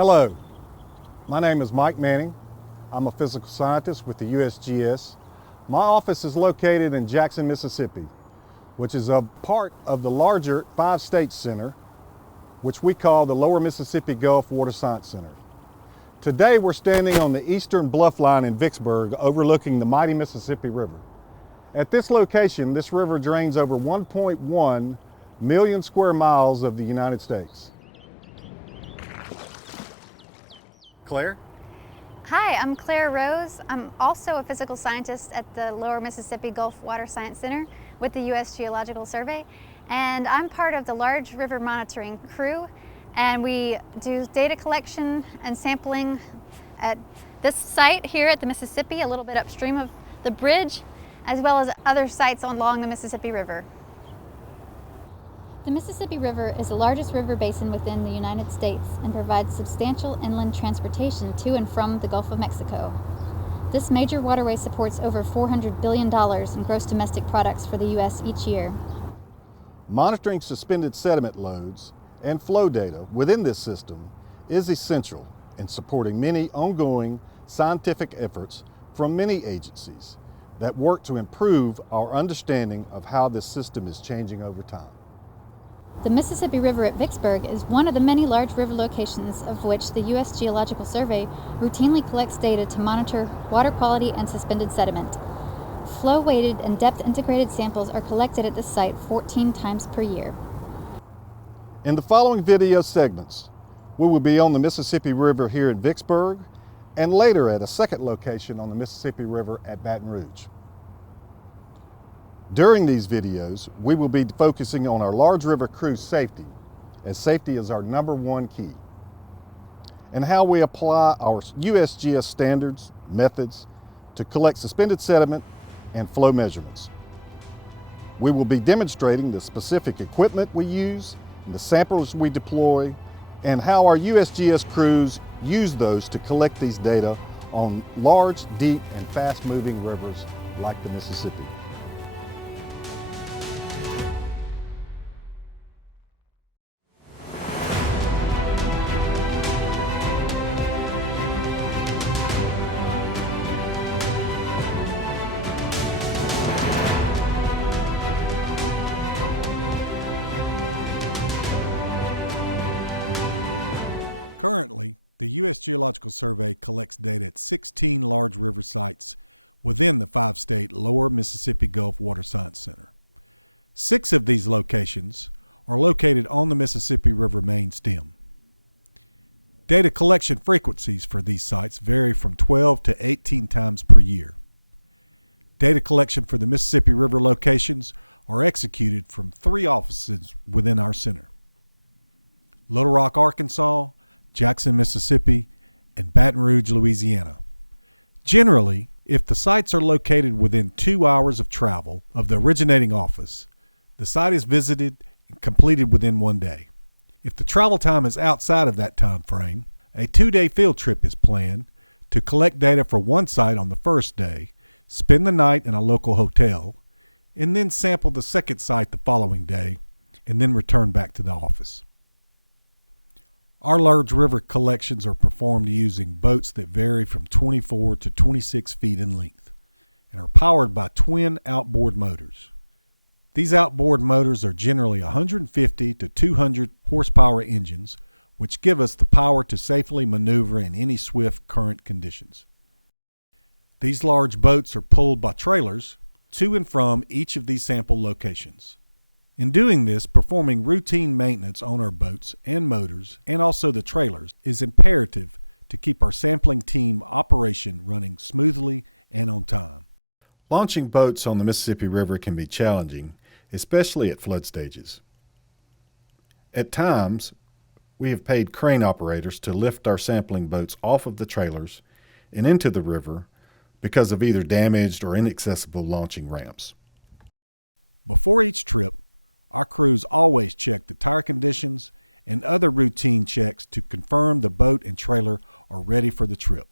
Hello, my name is Mike Manning. I'm a physical scientist with the USGS. My office is located in Jackson, Mississippi, which is a part of the larger 5-state center, which we call the Lower Mississippi Gulf Water Science Center. Today we're standing on the eastern bluff line in Vicksburg overlooking the mighty Mississippi River. At this location, this river drains over 1.1 million square miles of the United States. Claire? Hi, I'm Claire Rose. I'm also a physical scientist at the Lower Mississippi Gulf Water Science Center with the US Geological Survey, and I'm part of the large river monitoring crew, and we do data collection and sampling at this site here at the Mississippi, a little bit upstream of the bridge, as well as other sites along the Mississippi River. The Mississippi River is the largest river basin within the United States and provides substantial inland transportation to and from the Gulf of Mexico. This major waterway supports over $400 billion in gross domestic products for the U.S. each year. Monitoring suspended sediment loads and flow data within this system is essential in supporting many ongoing scientific efforts from many agencies that work to improve our understanding of how this system is changing over time. The Mississippi River at Vicksburg is one of the many large river locations of which the U.S. Geological Survey routinely collects data to monitor water quality and suspended sediment. Flow-weighted and depth-integrated samples are collected at this site 14 times per year. In the following video segments, we will be on the Mississippi River here in Vicksburg and later at a second location on the Mississippi River at Baton Rouge. During these videos, we will be focusing on our large river crew's safety, as safety is our #1 key, and how we apply our USGS standards, methods to collect suspended sediment and flow measurements. We will be demonstrating the specific equipment we use, and the samples we deploy, and how our USGS crews use those to collect these data on large, deep, and fast-moving rivers like the Mississippi. Currently, the U.S. Geological Survey collects data at 16 large river sites within the 5-state Lower Mississippi Gulf Water Science Center. 6 of these locations are located on the Mississippi River main stem. Data collection frequencies for these sites vary from 12 to 18 times per year. Data collection for the Mississippi River locations are executed from 3 offices within our center: Little Rock, Arkansas, Jackson, Mississippi, and Baton Rouge, Louisiana. Generally, if the sites are located within 2 hours of travel of the originating office, the site is visited and completed within 1 day. If the travel time is outside of that time frame, a 2-day field trip is planned to collect data for one site on the first day, spend the night in a local hotel, and then sample the second site the following day, and then return back to the office. Our large river collections are performed using boats that vary from 24 to 26 feet in length and are powered by twin outboard motors. These outboard motors are generally 150 to 200 horsepower engines, which give us the power to safely maneuver in any swift current conditions. These large boats are pulled by trailers to and from each of these sample locations. In doing this, performing routine maintenance on our boats and motors, and also the trailers, is imperative to keep our sampling team operation running smoothly and on time. Launching boats on the Mississippi River can be challenging, especially at flood stages. At times, we have paid crane operators to lift our sampling boats off of the trailers and into the river because of either damaged or inaccessible launching ramps. Before each trip, our crews always check the tire conditions and other routine checks to confirm the boat and trailer are ready for the trip.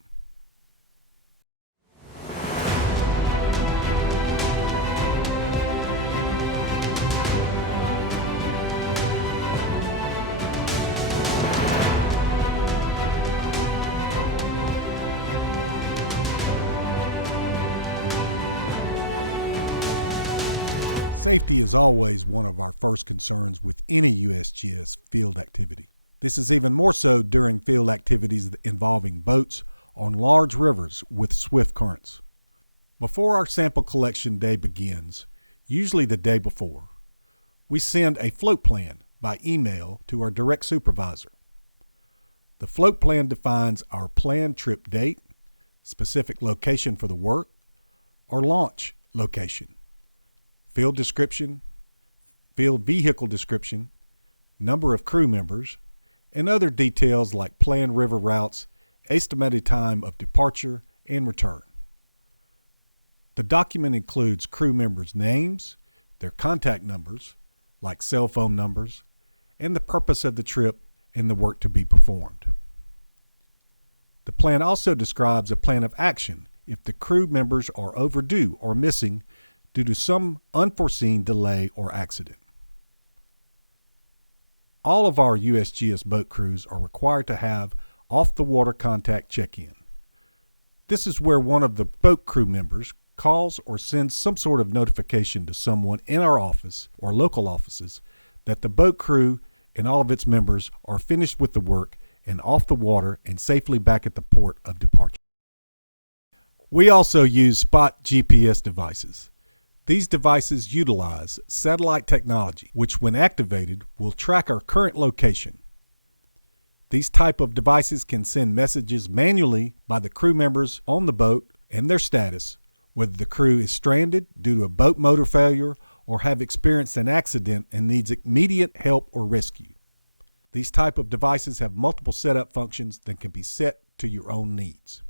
Safety is always one of our first concerns with any USGS field activity. This is even more so during field activities involving boats on large rivers with swift currents. Before our sample collection day begins, usually the day before, we send a float plan by email to our direct supervisor. The float plan defines our planned trip date, specific location for the work, or launch location, field description, field vehicle description, number of crew members, and other details like planned river routes, estimated time of departure and return. The document includes crew members' names, their contact numbers, like cell phone numbers, and the purpose of the trip and the work to be performed. The plan also describes a plan of action if the crew members are overdue or missing due to some unforeseen delay or accident. All of our USGS boat crews are required to have off-the-water contact check-in. This is where one of the boat crew members calls or sends some sort of notification to someone in our office or local offices that the boat crew and all of its members are finished with the work and off the water and safely back at the port of departure. We also use spot GPS devices. These devices utilize satellite technology, which when activated will track our current location. These type of devices can send messages manually by the crew members on the boat and their status, whether the crew is stranded due to a boat motor failure or have experienced an accident and needs immediate help or rescue. These type of devices have multiple setup functions that can be set to your own needs.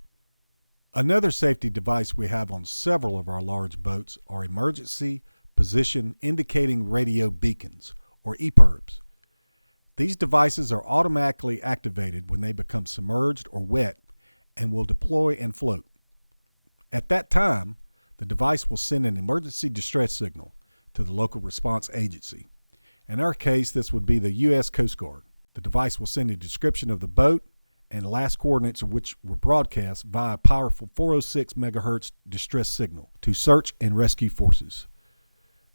Another safety device we have on several of our large boats are emergency position indicating radio beacons, or EPIRBs. These devices are automatically activated when they become submerged or wet and will deploy and float. At that time, the device will send an emergency distress signal to the local response agency. In our case, this would be the U.S. Coast Guard. The device will send a description of the boat and last coordinates of which were broadcast via a powerful 406 megahertz distress signal to search and rescue forces.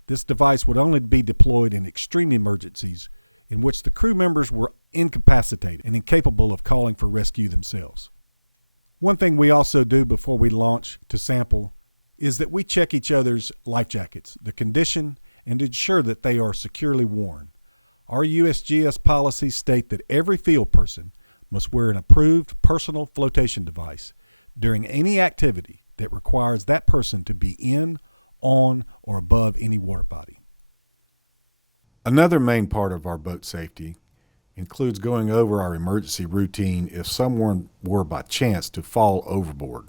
This device would only be deployed in extreme emergencies in which the crew members were incapacitated and incapable of calling for rescue themselves. One thing we also do before we launch to sample is that we check each other's life jackets, the condition, and ensure that they are securely worn. Our USGS policies state that every field person must wear an approved personal flotation device during any activity that requires that person to be in, on, or above any water body. Another main part of our boat safety includes going over our emergency routine if someone were by chance to fall overboard.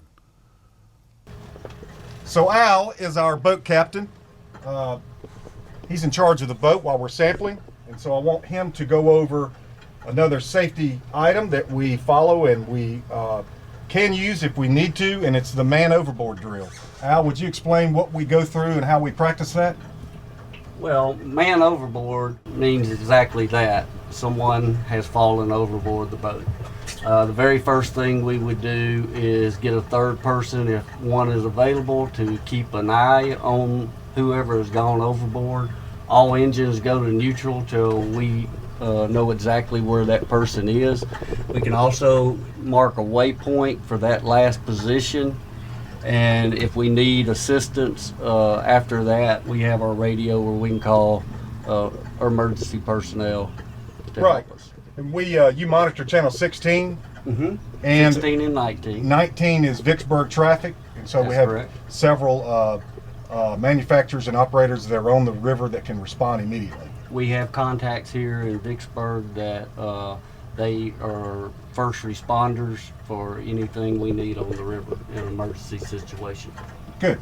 So Al is our boat captain. He's in charge of the boat while we're sampling, and so I want him to go over another safety item that we follow and we can use if we need to, and it's the man overboard drill. Al, would you explain what we go through and how we practice that? Well, man overboard means exactly that. Someone has fallen overboard the boat. The very first thing we would do is get a third person, if one is available, to keep an eye on whoever has gone overboard. All engines go to neutral till we know exactly where that person is. We can also mark a waypoint for that last position, and if we need assistance after that, we have our radio where we can call emergency personnel to help us. And you monitor channel 16. Mm-hmm. And 16 and 19. 19 is Vicksburg traffic, and so That's we have correct. several manufacturers and operators that are on the river that can respond immediately. We have contacts here in Vicksburg that they are first responders for anything we need on the river in an emergency situation. Good.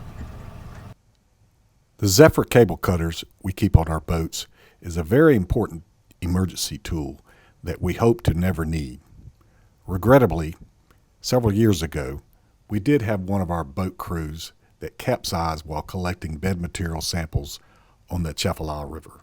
The Zephyr cable cutters we keep on our boats is a very important emergency tool that we hope to never need. Regrettably, several years ago, we did have one of our boat crews that capsized while collecting bed material samples on the Cheffalau River.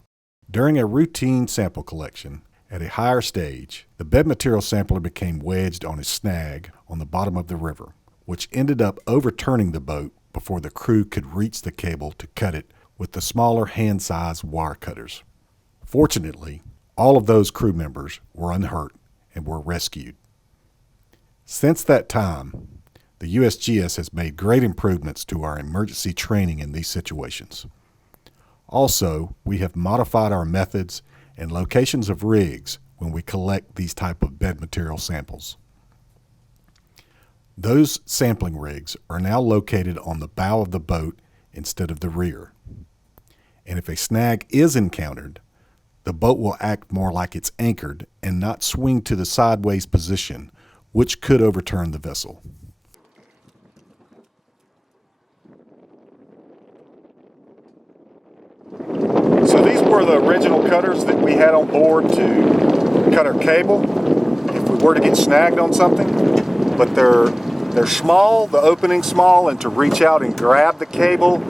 During a routine sample collection at a higher stage, the bed material sampler became wedged on a snag on the bottom of the river, which ended up overturning the boat before the crew could reach the cable to cut it with the smaller hand-sized wire cutters. Fortunately, all of those crew members were unhurt and were rescued. Since that time, the USGS has made great improvements to our emergency training in these situations. Also, we have modified our methods and locations of rigs when we collect these type of bed material samples. Those sampling rigs are now located on the bow of the boat instead of the rear. And if a snag is encountered, the boat will act more like it's anchored and not swing to the sideways position, which could overturn the vessel. So these were the original cutters that we had on board to cut our cable if we were to get snagged on something. But they're small, the opening's small, and to reach out and grab the cable,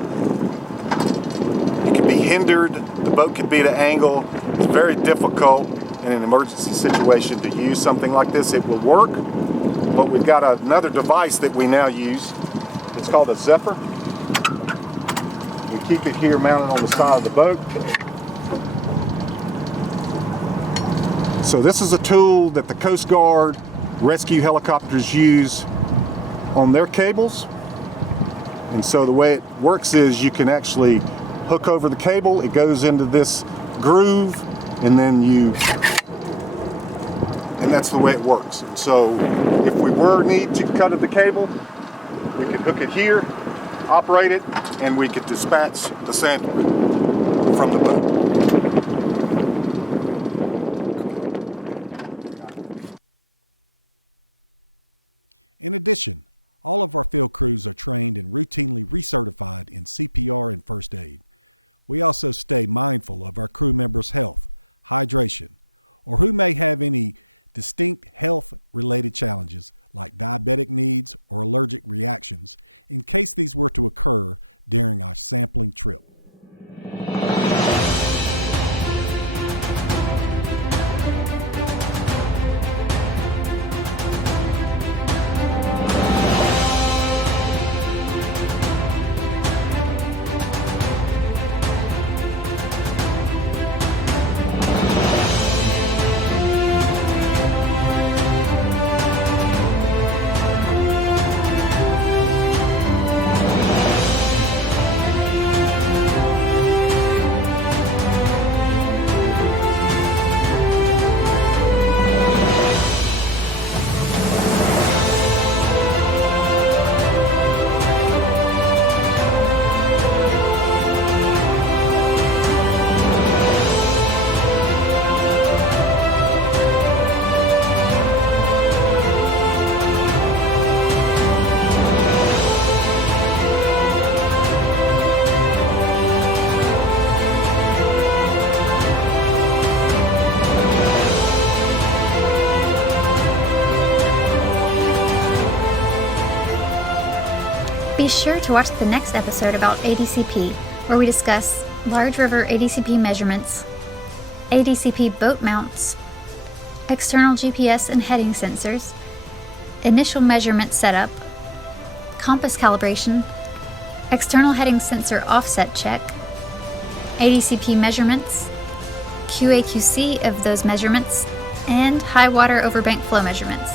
you can be hindered, the boat could be at an angle. It's very difficult in an emergency situation to use something like this. It will work, but we've got another device that we now use. It's called a zipper. We keep it here mounted on the side of the boat. So this is a tool that the Coast Guard rescue helicopters use on their cables. And so the way it works is you can actually hook over the cable, it goes into this groove, and that's the way it works. And so if we were need to cut the cable, we could hook it here, operate it, and we could dispatch the sample from the boat. In addition, all of our field crews are trained and routinely recertified in CPR and first aid. We also stay mindful of our crew members' health, hydration, or who may have any distinct health-related challenges like diabetic needs or allergic reactions in case these were to occur during our sampling trip. Be sure to watch the next episode about ADCP, where we discuss large river ADCP measurements, ADCP boat mounts, external GPS and heading sensors, initial measurement setup, compass calibration, external heading sensor offset check, ADCP measurements, QA/QC of those measurements, and high water overbank flow measurements.